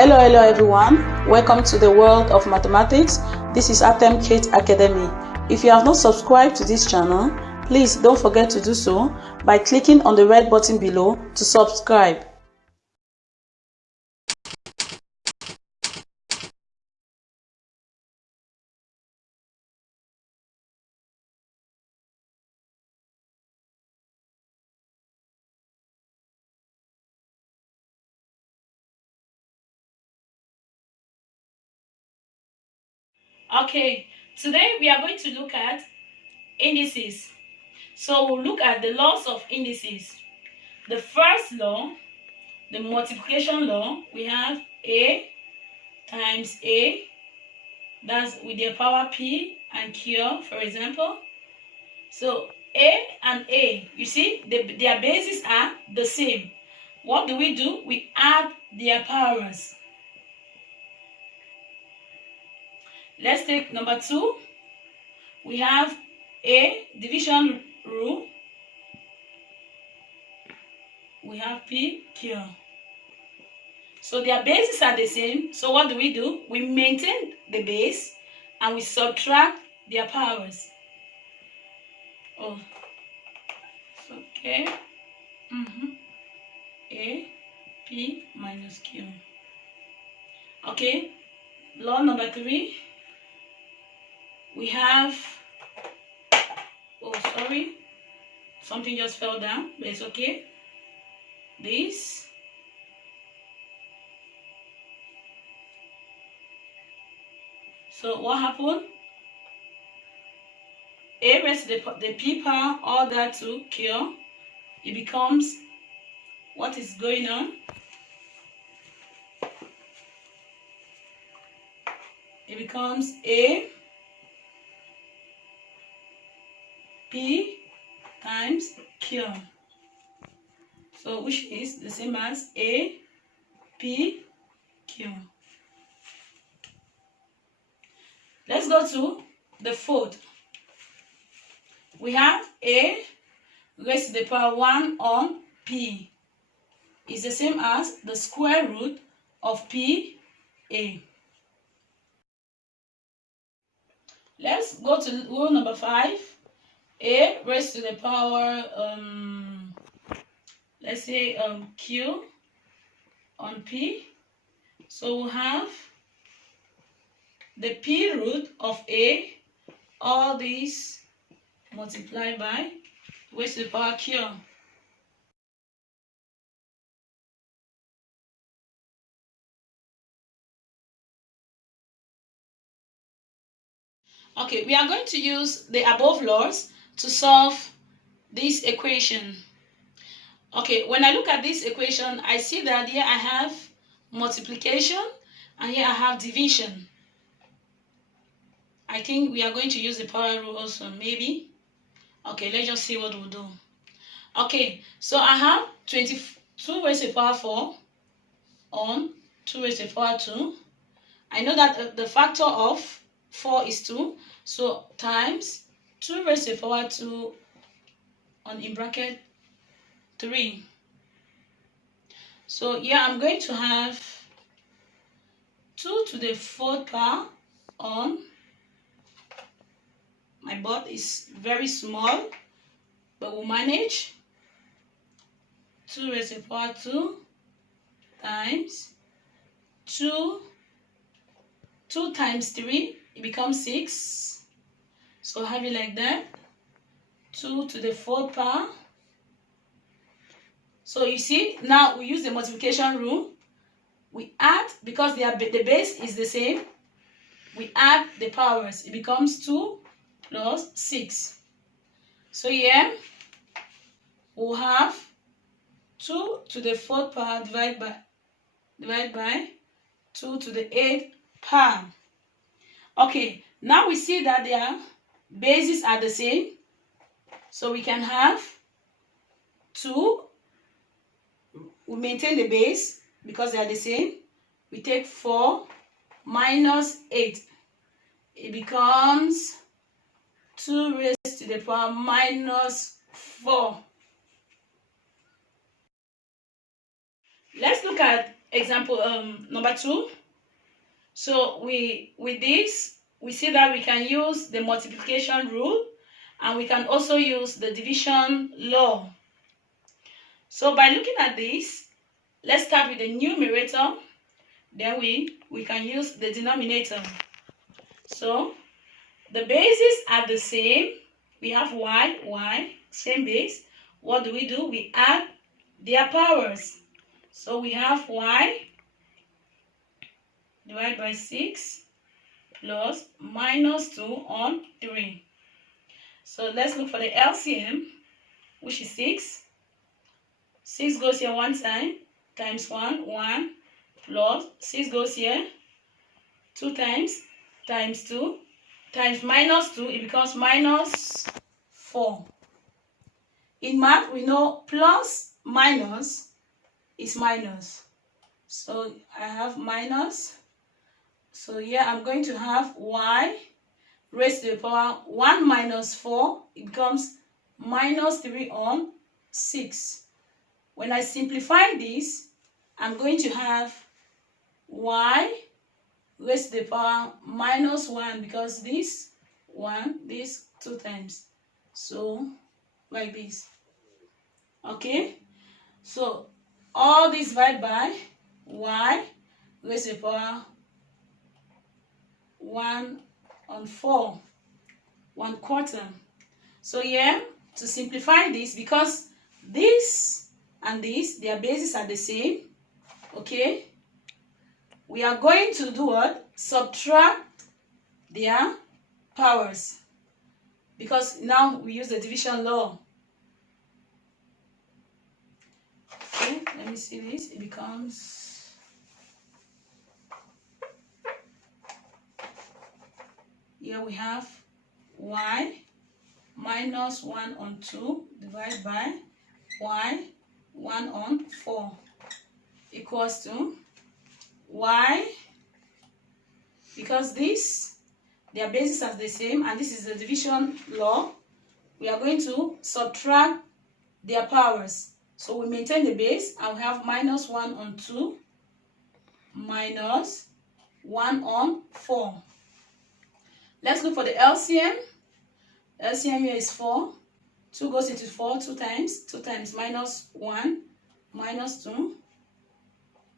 Hello everyone. Welcome to the world of mathematics. This is Atemkate Academy. If you have not subscribed to this channel, please don't forget to do so by clicking on the red button below to subscribe. Okay, today we are going to look at indices. So we'll look at the laws of indices. The first law, the multiplication law, we have A times A, that's with their power P and Q, for example. So A and A, you see, their bases are the same. What do? We add their powers. Let's take number 2. We have A, division rule. We have P, Q. So their bases are the same. So what do? We maintain the base and we subtract their powers. Oh, okay. A, P minus Q. Okay. Law number 3. We have, oh sorry, something just fell down, but it's okay. This. So what happened? A raised the P power, all that to Q. It becomes, what is going on? It becomes A P times Q. So which is the same as A P Q. Let's go to the fourth. We have A raised to the power 1 on P. Is the same as the square root of P A. Let's go to rule number 5. A raised to the power, let's say Q on P. So we'll have the P root of A, all these multiplied by raised to the power Q. Okay, we are going to use the above laws to solve this equation. Okay, when I look at this equation, I see that here I have multiplication and here I have division. I think we are going to use the power rule also, maybe. Okay, let's just see what we'll do. Okay, so I have 22 raised to the power 4 on 2 raised to the power 2. I know that the factor of 4 is 2, so times 2 raised to the power 2 on in bracket 3. So here I'm going to have 2 to the 4th power on, my board is very small, but we'll manage. 2 raised to the power 2 times 2 times 3, it becomes 6. So have it like that. 2 to the 4th power. So you see, now we use the multiplication rule. We add, because the base is the same, we add the powers. It becomes 2 plus 6. So here we'll have 2 to the 4th power divided by 2 to the 8th power. Okay, now we see that their bases are the same. So we can have 2. We maintain the base because they are the same. We take 4 minus 8. It becomes 2 raised to the power minus 4. Let's look at example number 2. So with this, we see that we can use the multiplication rule, and we can also use the division law. So by looking at this, let's start with the numerator, then we can use the denominator. So the bases are the same. We have y, same base. What do? We add their powers. So we have y divided by 6 plus minus 2 on 3. So let's look for the LCM, which is 6. 6 goes here one time, times 1, 1, plus 6 goes here 2 times, times 2, times minus 2, it becomes minus 4. In math, we know plus minus is minus. So I have minus. So here I'm going to have y raised to the power 1 minus 4. It becomes minus 3 on 6. When I simplify this, I'm going to have y raised to the power minus 1, because this 1, this 2 times. So like this. Okay, so all this divided by y raised to the power 1 on 4, 1/4. So here, to simplify this, because this and this, their bases are the same, okay, we are going to do what? Subtract their powers, because now we use the division law. Okay, let me see this. It becomes here we have y minus 1 on 2 divided by y 1 on 4 equals to y, because their bases are the same and this is the division law, we are going to subtract their powers. So we maintain the base and we have minus 1 on 2 minus 1 on 4. Let's look for the LCM. LCM here is 4. 2 goes into 4 2 times. 2 times minus 1 minus 2.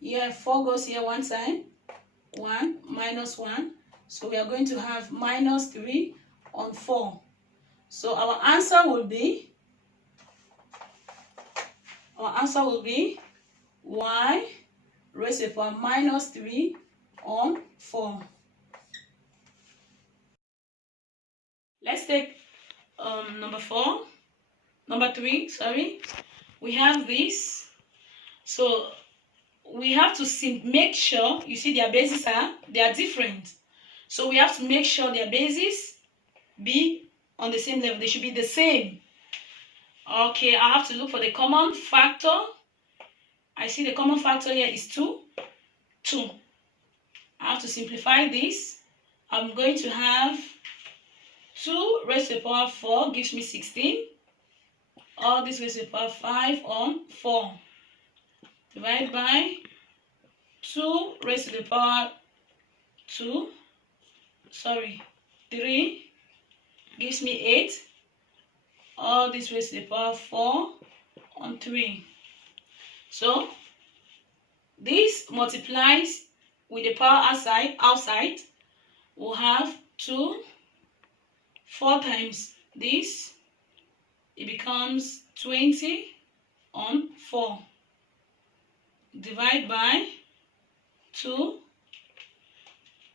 Here 4 goes here one time. 1 minus 1. So we are going to have minus 3 on 4. So our answer will be y raised to the power minus 3 on 4. Let's take number 3, sorry. We have this. So we have to make sure, you see their bases they are different. So we have to make sure their bases be on the same level. They should be the same. Okay, I have to look for the common factor. I see the common factor here is 2. I have to simplify this. I'm going to have 2 raised to the power 4 gives me 16. All this raised to the power 5 on 4. Divided by 2 raised to the power 3 gives me 8. All this raised to the power 4 on 3. So this multiplies with the power outside. We'll have 2, 4 times this. It becomes 20 on 4. Divide by 2,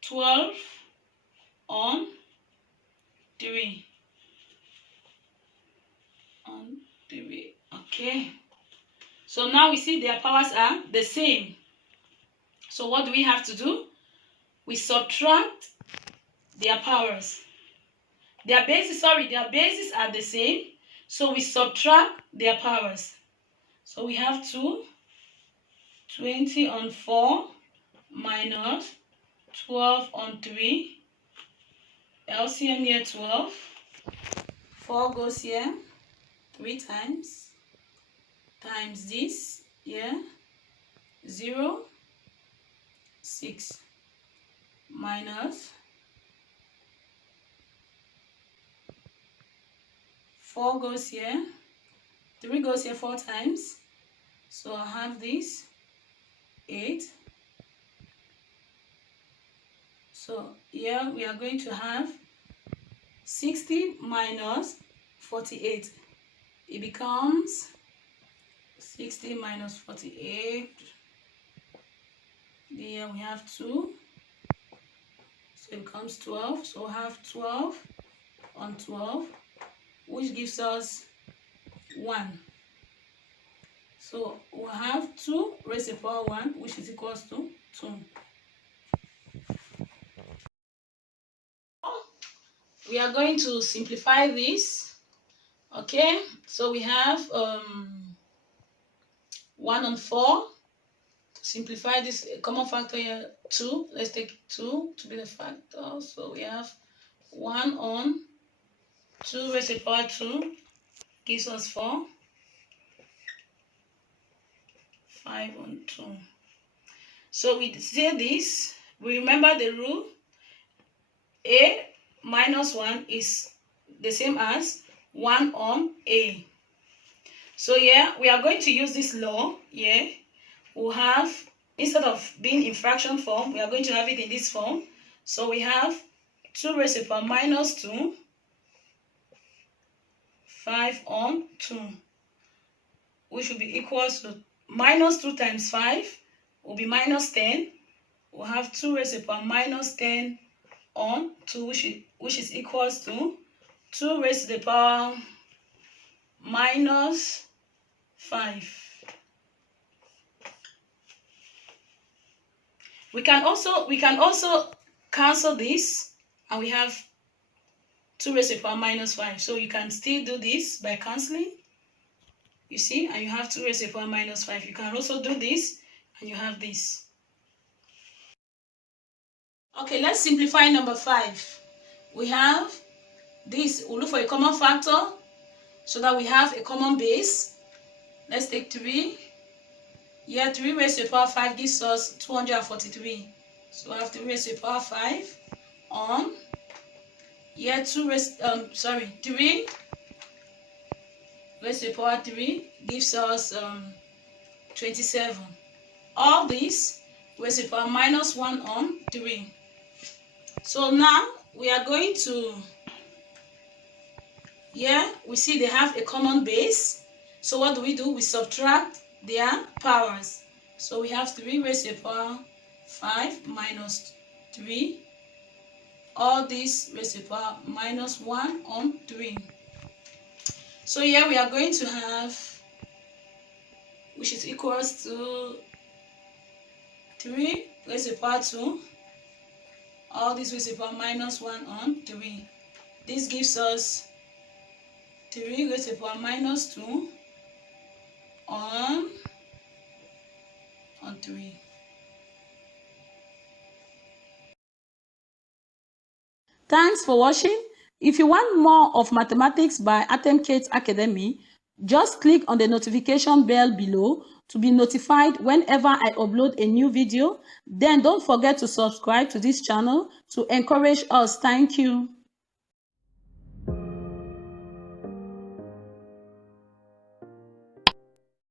12 on 3. Okay. So now we see their powers are the same. So what do we have to do? We subtract their powers. Their bases are the same. So we subtract their powers. So we have 20 on 4 minus 12 on 3. LCM here 12. 4 goes here 3 times. Times this here 0. 6 minus 4 goes here, 3 goes here 4 times, so I have this 8. So here we are going to have 60 minus 48. It becomes 60 minus 48. Here we have 2. So it becomes 12. So we have 12 on 12, which gives us 1. So we have 2 raised to the power 1, which is equals to 2. We are going to simplify this. Okay, so we have 1 on 4. To simplify this, common factor here 2. Let's take 2 to be the factor. So we have 1 on 2 raised to the power 2 gives us 4. 5 on 2. So we say this. We remember the rule. A minus 1 is the same as 1 on A. So here we are going to use this law here. We'll have, instead of being in fraction form, we are going to have it in this form. So we have 2 raised to the power minus 2, 5 on 2, which will be equals to minus 2 times 5 will be minus 10. We'll have 2 raised to the power minus 10 on 2, which is equals to 2 raised to the power minus 5. We can also cancel this, and we have 2 raised to the power minus 5. So you can still do this by cancelling. You see, and you have 2 raised to the power minus 5. You can also do this, and you have this. Okay, let's simplify number 5. We have this. We'll look for a common factor so that we have a common base. Let's take 3. Here, 3 raised to the power 5 gives us 243. So I have 3 raised to the power 5 on. Here, 3 raised to the power 3 gives us 27. All this raised to the power minus 1 on 3. So now we are going to, here we see they have a common base. So what do? We subtract their powers. So we have 3 raised to the power 5 minus 3. All this raised to the power minus 1 on 3. So here we are going to have, which is equals to 3 raised to the power 2. All this raised to the power minus 1 on 3. This gives us 3 raised to the power minus 2 on 3. Thanks for watching. If you want more of mathematics by Atemkate Academy, just click on the notification bell below to be notified whenever I upload a new video. Then don't forget to subscribe to this channel to encourage us. Thank you.